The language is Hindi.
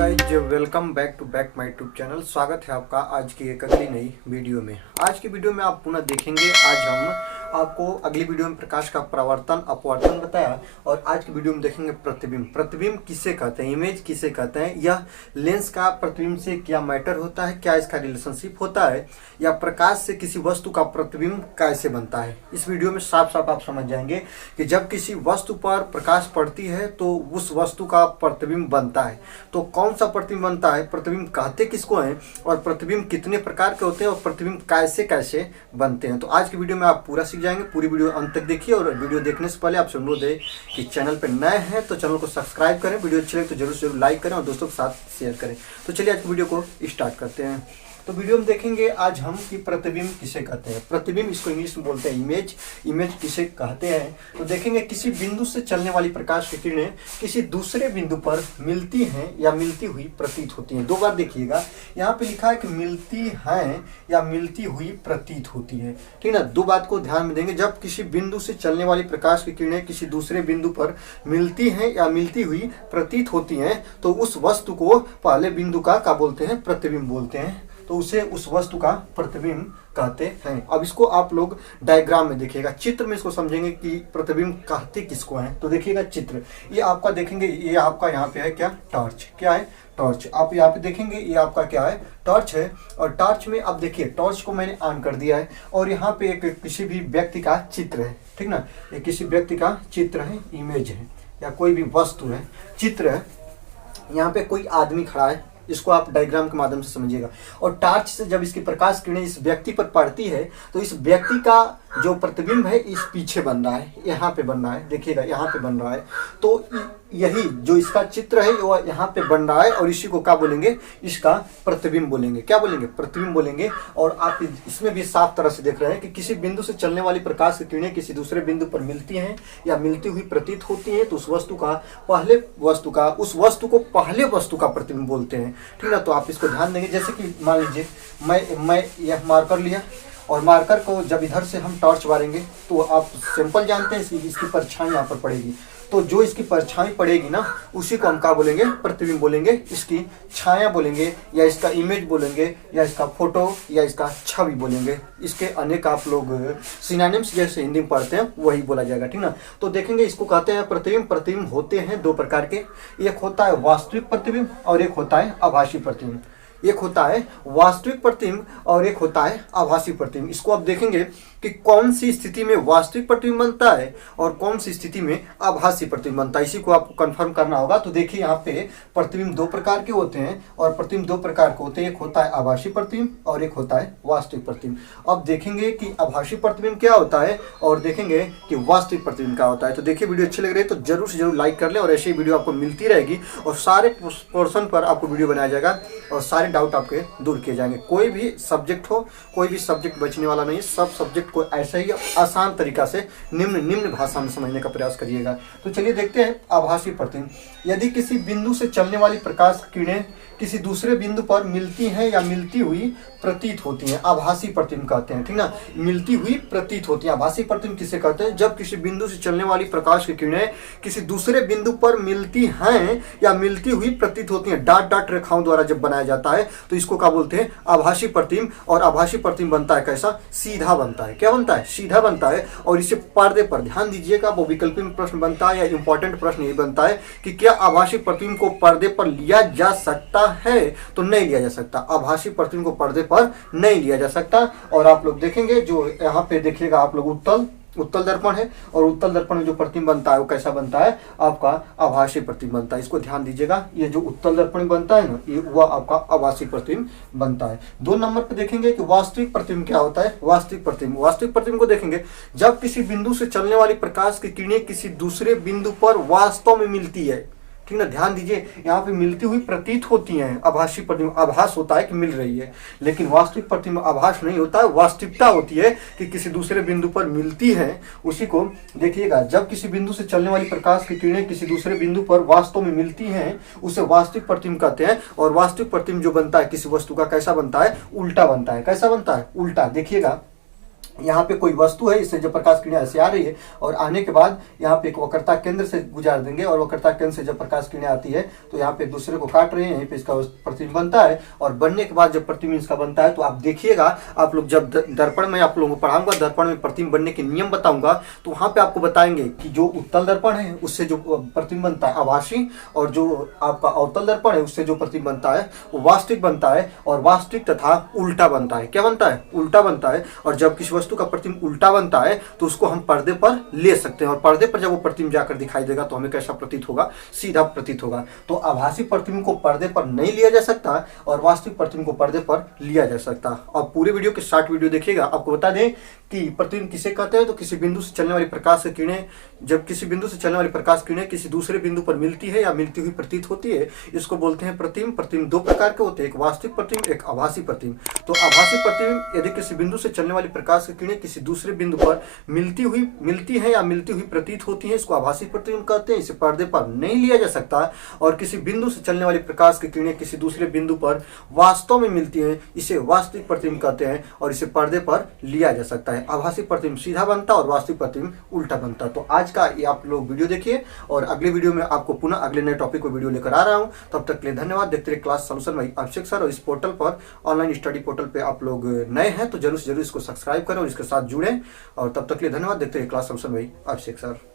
Guys, welcome back to my YouTube channel. स्वागत है आपका आज की एक अगली नई वीडियो में। आज की वीडियो में आप पुनः देखेंगे। आज हम आपको अगली वीडियो में प्रकाश का परावर्तन अपवर्तन बताया और आज की वीडियो में देखेंगे प्रतिबिंब। प्रतिबिंब किसे कहते हैं, इमेज किसे कहते हैं, यह लेंस का प्रतिबिंब से क्या मैटर होता है, क्या इसका रिलेशनशिप होता है, या प्रकाश से किसी वस्तु का प्रतिबिंब कैसे बनता है। इस वीडियो में साफ साफ आप समझ जाएंगे कि जब किसी वस्तु पर प्रकाश पड़ती है तो उस वस्तु का प्रतिबिंब बनता है। तो कौन सा प्रतिबिंब बनता है, प्रतिबिंब कहते किसको हैं, और प्रतिबिंब कितने प्रकार के होते हैं और प्रतिबिंब कैसे कैसे बनते हैं। तो आज की वीडियो में आप पूरा सीख जाएंगे। पूरी वीडियो अंत तक देखिए और वीडियो देखने से पहले आपसे अनुरोध है कि चैनल पर नए हैं तो चैनल को सब्सक्राइब करें, वीडियो अच्छी लगे तो जरूर से जरूर लाइक करें और दोस्तों के साथ शेयर करें। तो चलिए आज की वीडियो को स्टार्ट करते हैं। तो वीडियो में देखेंगे आज हम कि प्रतिबिंब किसे कहते हैं। प्रतिबिंब, इसको इंग्लिश में बोलते हैं इमेज। इमेज किसे कहते हैं तो देखेंगे किसी बिंदु से चलने वाली प्रकाश की किरणें किसी दूसरे बिंदु पर मिलती हैं या मिलती हुई प्रतीत होती हैं। दो बार देखिएगा, यहाँ पे लिखा है कि मिलती हैं या मिलती हुई प्रतीत होती है, ठीक ना। दो बात को ध्यान में देंगे। जब किसी बिंदु से चलने वाली प्रकाश की किरणें किसी दूसरे बिंदु पर मिलती हैं या मिलती हुई प्रतीत होती हैं तो उस वस्तु को पहले बिंदु का क्या बोलते हैं, प्रतिबिंब बोलते हैं। तो उसे उस वस्तु का प्रतिबिंब कहते हैं। अब इसको आप लोग डायग्राम में देखिएगा, चित्र में इसको समझेंगे कि प्रतिबिंब कहते किसको हैं। तो देखिएगा चित्र, ये आपका देखेंगे, ये आपका यहाँ पे है क्या, टॉर्च। क्या है, टॉर्च। आप यहाँ पे देखेंगे ये आपका क्या है, टॉर्च है। और टॉर्च में अब देखिए, टॉर्च को मैंने ऑन कर दिया है और यहाँ पे एक किसी भी व्यक्ति का चित्र है, ठीक ना। ये किसी व्यक्ति का चित्र है, इमेज है, या कोई भी वस्तु है, चित्र है। यहाँ पे कोई आदमी खड़ा है, इसको आप डायग्राम के माध्यम से समझिएगा। और टॉर्च से जब इसकी प्रकाश किरणें इस व्यक्ति पर पड़ती है तो इस व्यक्ति का जो प्रतिबिंब है इस पीछे बन रहा है, यहाँ पे बन रहा है, देखिएगा यहाँ पे बन रहा है। तो यही जो इसका चित्र है वो यहाँ पे बन रहा है और इसी को क्या बोलेंगे, इसका प्रतिबिंब बोलेंगे। क्या बोलेंगे, प्रतिबिंब बोलेंगे। और आप इसमें भी साफ तरह से देख रहे हैं कि किसी बिंदु से चलने वाली प्रकाश की किरणें किसी दूसरे बिंदु पर मिलती हैं या मिलती हुई प्रतीत होती हैं तो उस वस्तु को पहले वस्तु का प्रतिबिंब बोलते हैं, ठीक ना। तो आप इसको ध्यान देंगे। जैसे कि मान लीजिए मैं यह मार्कर लिया और मार्कर को जब इधर से हम टॉर्च मारेंगे तो आप सिंपल जानते हैं इसकी परछाई यहाँ पर पड़ेगी। तो जो इसकी परछाई पड़ेगी ना उसी को हम क्या बोलेंगे, प्रतिबिंब बोलेंगे। इसकी छाया बोलेंगे या इसका इमेज बोलेंगे या इसका फोटो या इसका छवि बोलेंगे। इसके अनेक आप लोग सिनोनिम्स जैसे हिंदी में पढ़ते हैं वही बोला जाएगा, ठीक ना। तो देखेंगे इसको कहते हैं प्रतिबिंब। प्रतिबिंब होते हैं दो प्रकार के, एक होता है वास्तविक प्रतिबिंब और एक होता है आभासी प्रतिबिंब। एक होता है वास्तविक प्रतिबिंब और एक होता है आभासी प्रतिबिंब। इसको आप देखेंगे कि कौन सी स्थिति में वास्तविक प्रतिबिंब बनता है और कौन सी स्थिति में आभासी प्रतिबिंब बनता है, इसी को आपको कंफर्म करना होगा। तो देखिए यहाँ पे प्रतिबिंब दो प्रकार के होते हैं और प्रतिबिंब दो प्रकार के होते हैं, एक होता है आभासी प्रतिबिंब और एक होता है वास्तविक प्रतिबिंब। अब देखेंगे कि आभासी प्रतिबिंब क्या होता है और देखेंगे कि वास्तविक प्रतिबिंब क्या होता है। तो देखिए वीडियो अच्छी लग रही है तो जरूर से जरूर लाइक कर ले और ऐसी वीडियो आपको मिलती रहेगी और सारे पोर्शन पर आपको वीडियो बनाया जाएगा और सारे डाउट आपके दूर किए जाएंगे। कोई भी सब्जेक्ट हो, कोई भी सब्जेक्ट बचने वाला नहीं, सब सब्जेक्ट को ऐसा ही आसान तरीका से निम्न भाषा में समझने का प्रयास करिएगा। तो चलिए देखते हैं आभासी प्रतिबिंब। यदि किसी बिंदु से चलने वाली प्रकाश किरणें किसी दूसरे बिंदु पर मिलती हैं या मिलती हुई प्रतीत होती हैं, आभासी प्रतिबिंब कहते हैं, ठीक ना। मिलती हुई प्रतीत होती है। आभासी प्रतिबिंब किसे कहते हैं, जब किसी बिंदु से चलने वाली प्रकाश की किरणें किसी दूसरे बिंदु पर मिलती हैं या मिलती हुई प्रतीत होती हैं, डॉट डॉट रेखाओं द्वारा जब बनाया जाता है तो इसको क्या बोलते हैं, आभासी प्रतिबिंब। और आभासी प्रतिबिंब बनता है कैसा, सीधा बनता है। क्या बनता है, सीधा बनता है। और इसे पर्दे पर ध्यान दीजिएगा, वो विकल्पी में प्रश्न बनता है या इंपॉर्टेंट प्रश्न यही बनता है कि क्या आभासी प्रतिबिंब को पर्दे पर लिया जा सकता है, तो नहीं लिया जा सकता। आभासी प्रतिबिंब को पर्दे पर नहीं लिया जा सकता। और आप लोग देखेंगे जो यहाँ पे देखिएगा आप लोग उत्तल दर्पण है और उत्तल दर्पण में जो प्रतिबिंब बनता है वो कैसा बनता है, आपका आभासी प्रतिबिंब बनता है। इसको ध्यान दीजिएगा, ये जो उत्तल दर्पण बनता है ना ये वह आपका आभासी प्रतिबिंब बनता है। दो नंबर पे देखेंगे कि वास्तविक प्रतिबिंब क्या होता है। वास्तविक प्रतिबिंब को देखेंगे जब किसी बिंदु से चलने वाली प्रकाश की किरणें किसी दूसरे बिंदु पर वास्तव में मिलती है, ठीक ना। ध्यान दीजिए यहाँ पे मिलती हुई प्रतीत होती हैं। आभासी प्रतिबिंब आभास होता है कि मिल रही है, लेकिन वास्तविक प्रतिबिंब आभास नहीं होता है, वास्तविकता होती है कि किसी दूसरे बिंदु पर मिलती है। उसी को देखिएगा, जब किसी बिंदु से चलने वाली प्रकाश की किरणें किसी दूसरे बिंदु पर वास्तव में मिलती हैं उसे वास्तविक प्रतिबिंब कहते हैं। और वास्तविक प्रतिबिंब जो बनता है किसी वस्तु का कैसा बनता है, उल्टा बनता है। कैसा बनता है, उल्टा। देखिएगा यहाँ पे कोई वस्तु है, इससे जब प्रकाश किरणें ऐसे आ रही है और आने के बाद यहाँ पे एक वक्रता केंद्र से गुजार देंगे और वक्रता केंद्र से जब प्रकाश किरणें आती है तो यहाँ पे एक दूसरे को काट रहे हैं, यहीं पे इसका प्रतिबिंब बनता है और बनने के बाद जब प्रतिबिंब इसका बनता है तो आप देखिएगा, आप लोग जब दर्पण में आप लोगों को पढ़ाऊंगा, दर्पण में प्रतिबिंब बनने के नियम बताऊंगा, तो वहाँ पे आपको बताएंगे कि जो उत्तल दर्पण है उससे जो प्रतिबिंब बनता है आभासी, और जो आपका अवतल दर्पण है उससे जो प्रतिबिंब बनता है वो वास्तविक बनता है, और वास्तविक तथा उल्टा बनता है। क्या बनता है? उल्टा बनता है। और जब किसी वस्तु का प्रतिबिंब उल्टा बनता है तो उसको हम पर्दे पर ले सकते हैं, और पर्दे पर जब वो प्रतिबिंब जाकर दिखाई देगा तो हमें कैसा प्रतीत होगा? सीधा प्रतीत होगा। तो आभासी प्रतिबिंब को पर्दे पर नहीं लिया जा सकता और वास्तविक प्रतिबिंब को पर्दे पर लिया जा सकता। और पूरे वीडियो के शॉर्ट वीडियो देखिएगा। आपको बता दें कि प्रतिबिंब किसे कहते हैं, तो किसी बिंदु से चलने वाली प्रकाश की किरणें, जब किसी बिंदु से चलने वाली प्रकाश किरणें किसी दूसरे बिंदु पर मिलती है या मिलती हुई प्रतीत होती है, इसको बोलते हैं प्रतिबिंब। प्रतिबिंब दो प्रकार के होते हैं, एक वास्तविक प्रतिबिंब, एक आभासी प्रतिबिंब। तो आभासी प्रतिबिंब यदि किसी बिंदु से चलने वाली प्रकाश की किरणें किसी दूसरे बिंदु पर मिलती है या मिलती हुई प्रतीत होती है, इसको आभासी प्रतिबिंब कहते हैं। इसे पर्दे पर नहीं लिया जा सकता। और किसी बिंदु से चलने वाली प्रकाश की किरणें किसी दूसरे बिंदु पर वास्तव में मिलती हैं, इसे वास्तविक प्रतिबिंब कहते हैं और इसे पर्दे पर लिया जा सकता है। आभासी प्रतिबिंब सीधा बनता और वास्तविक प्रतिबिंब उल्टा बनता। तो आज का ये आप लोग वीडियो देखिए और अगले वीडियो में आपको पुनः अगले नए टॉपिक को वीडियो लेकर आ रहा हूं। तब तक के लिए धन्यवाद। देखते रहिए क्लास सॉल्यूशन बाय अभिषेक सर। और इस पोर्टल पर, ऑनलाइन स्टडी पोर्टल पे आप लोग नए हैं तो जरूर से जरूर इसको सब्सक्राइब करें और इसके साथ जुड़ें। और तब तक के लिए धन्यवाद। देखते रहिए क्लास सॉल्यूशन बाय अभिषेक सर।